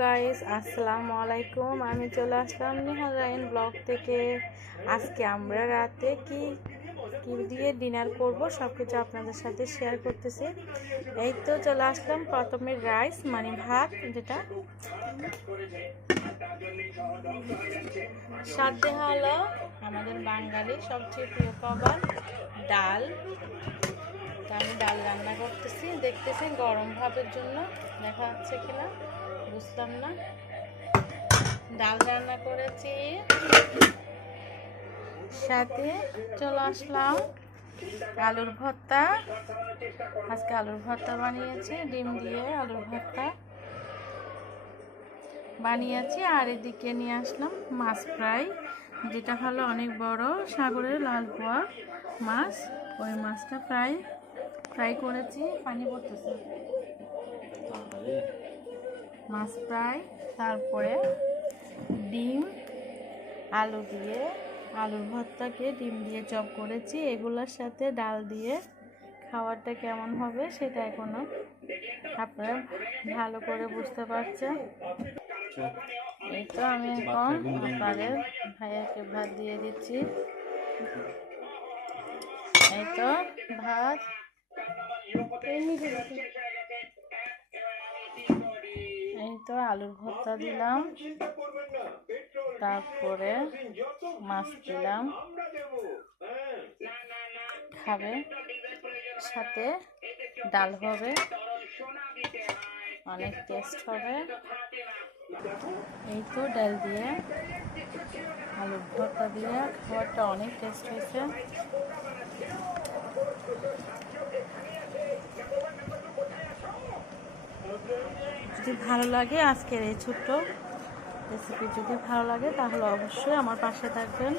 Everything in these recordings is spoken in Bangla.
গাইস, আসসালামু আলাইকুম। আমি চলে আসলাম নিহাল রায়ন ব্লগ থেকে। আজকে আমরা রাতে কি কি দিয়ে ডিনার করব সবকিছু আপনাদের সাথে শেয়ার করতেছি। এই তো চলে আসলাম। প্রথমে রাইস মানে ভাত, যেটা সাথে হলো আমাদের বাঙালি সবচেয়ে প্রিয় খাবার ডাল। আমি ডাল রান্না করতেছি, দেখতেছি গরম ভাতের জন্য, দেখা যাচ্ছে কিনা বুঝলাম না। ডাল রান্না করেছি, সাথে চলে আসলাম আলুর ভর্তা। আজকে আলুর ভর্তা বানিয়েছি, ডিম দিয়ে আলুর ভর্তা বানিয়েছি। আর এদিকে নিয়ে আসলাম মাছ ফ্রাই, যেটা হলো অনেক বড় সাগরের লাল পোয়া মাছ। ওই মাছটা ফ্রাই করেছি, পানি পড়তেছে। মাছ ফ্রাই, তারপরে ডিম আলু দিয়ে আলুর ভর্তাকে ডিম দিয়ে চপ করেছি। এগুলোর সাথে ডাল দিয়ে খাবারটা কেমন হবে সেটা এখনো আপনারা ভালো করে বুঝতে পারছেন। এই তো আমি এখন আপনাদের ভাইয়াকে ভাত দিয়ে দিচ্ছি। এই তো ভাত, এই তো আলুর ভর্তা দিলাম, তারপরে মাছ দিলাম, খাবে, সাথে ডাল হবে, অনেক টেস্ট হবে। এই তো ডাল দিয়ে আলুর ভর্তা দিয়ে খাবারটা অনেক টেস্ট হয়েছে। যদি ভালো লাগে আজকের এই ছোট্ট রেসিপি, যদি ভালো লাগে তাহলে অবশ্যই আমার পাশে থাকবেন।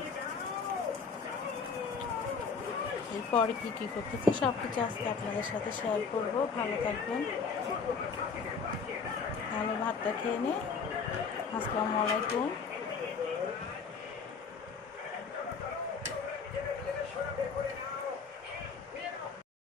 এরপরে কী করতেছি সব কিছু আজকে আপনাদের সাথে শেয়ার করব। ভালো থাকবেন। ভালো ভাতটা খেয়ে নিই। আসসালামু আলাইকুম।